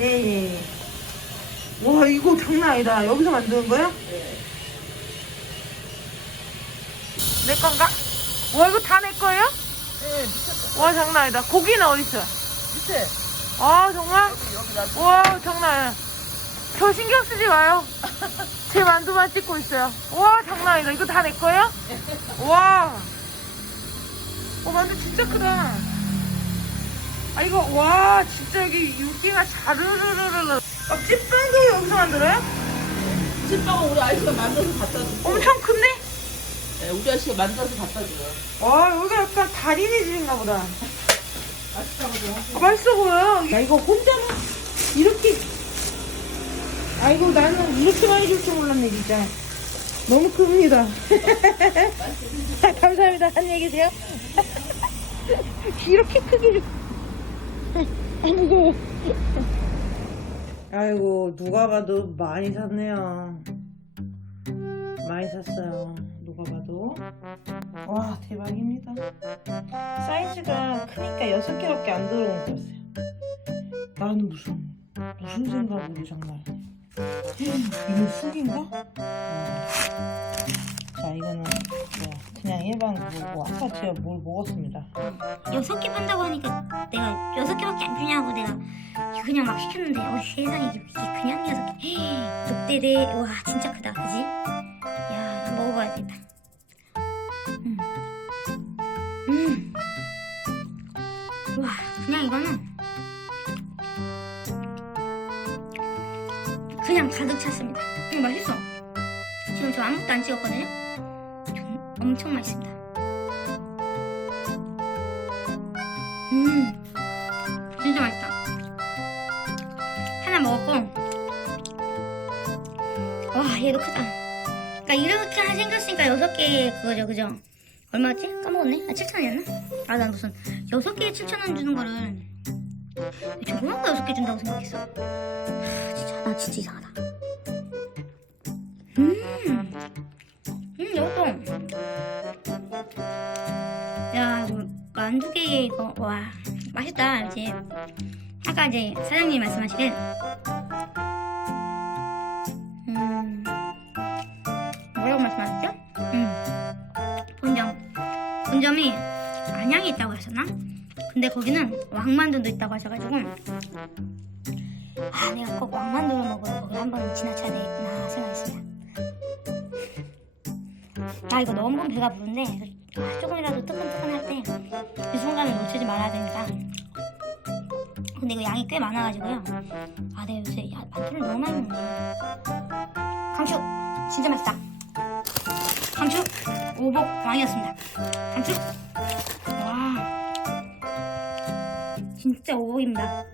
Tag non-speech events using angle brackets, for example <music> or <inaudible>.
예, 예. 와, 이거 장난 아니다. 여기서 만드는 거야? 네. 내 건가? 와, 이거 다 내 거예요? 네, 와, 장난 아니다. 고기는 어딨어? 밑에. 아, 정말? 여기 나 와, 장난 아니다. 저 신경 쓰지 마요. <laughs> 제 만두만 찍고 있어요. 와, 장난 아니다. 이거 다 내 거예요? 와. 어, 만두 진짜 크다. 아, 이거, 와, 진짜 여기 윤기가 자르르르르. 아, 찐빵도 여기서 만들어요? 찐빵은 우리 아저씨가 만들어서 갖다 줘. 엄청 큰데? 네, 우리 아저씨가 만들어서 갖다 줘요. 와, 여기가 약간 달인의 집인가 보다. 맛있다고 좀 아, 맛있어 보여. 야, 이거 혼자만 이렇게. 아이고, 나는 이렇게 많이 줄 줄 몰랐네, 진짜. 너무 큽니다. <laughs> 감사합니다. 안녕히 계세요. <laughs> 이렇게 크게 줄. 아, 무거워. 아이고, 누가 봐도 많이 샀네요. 많이 샀어요. 누가 봐도. 와, 대박입니다. 사이즈가 크니까 6개밖에 안 들어온 거였어요. 나는 무슨, 무슨 생각으로 정말. 이건 쑥인가? 어. 자, 이거는 뭐 그냥 일반 그거고 아까 제가 뭘 먹었습니다. 여섯 개 판다고 하니까 내가 여섯 개밖에 안 주냐고 내가 그냥 막 시켰는데 어 세상에 이게 그냥 여섯 개. <gasps> 늑대대. 와 진짜 크다. 그지? 야 이거 먹어봐야겠다. 음. 음. 와 그냥 이거는 그냥 가득 찼습니다. 음, 맛있어. 지금 저 아무것도 안 찍었거든요? 좀 엄청 맛있습니다 음, 진짜 맛있다. 하나 먹었고, 와, 얘도 크다. 그러니까 이렇게 생겼으니까 여섯 개 그거죠, 그죠? 얼마였지? 까먹었네. 아, 7천원이었나? 아, 난 무슨 여섯 개에 7천원 주는 거를 조그만 거 여섯 개 준다고 생각했어. 하, 진짜, 나 진짜 이상하다. 음, 음, 이것도. 만두 개 이거 와 맛있다 이제 아까 이제 사장님이 말씀하시길 음 뭐라고 말씀하셨죠? 음 본점 본점이 안양에 있다고 하셨나? 근데 거기는 왕만두도 있다고 하셔가지고 아 내가 꼭 왕만두를 먹으러 거기 한번 지나쳐야 되겠구나 생각했습니다. 아 이거 너무 배가 부른데 아, 조금이라도 뜨끈뜨끈할 때이 순간을 놓치지 말아야 되니까. 근데 이거 양이 꽤 많아가지고요. 아 내가 요새 야, 만두를 너무 많이 먹네. 강추 진짜 맛있다. 강추 오복 왕이었습니다. 강추. 와 진짜 오복입니다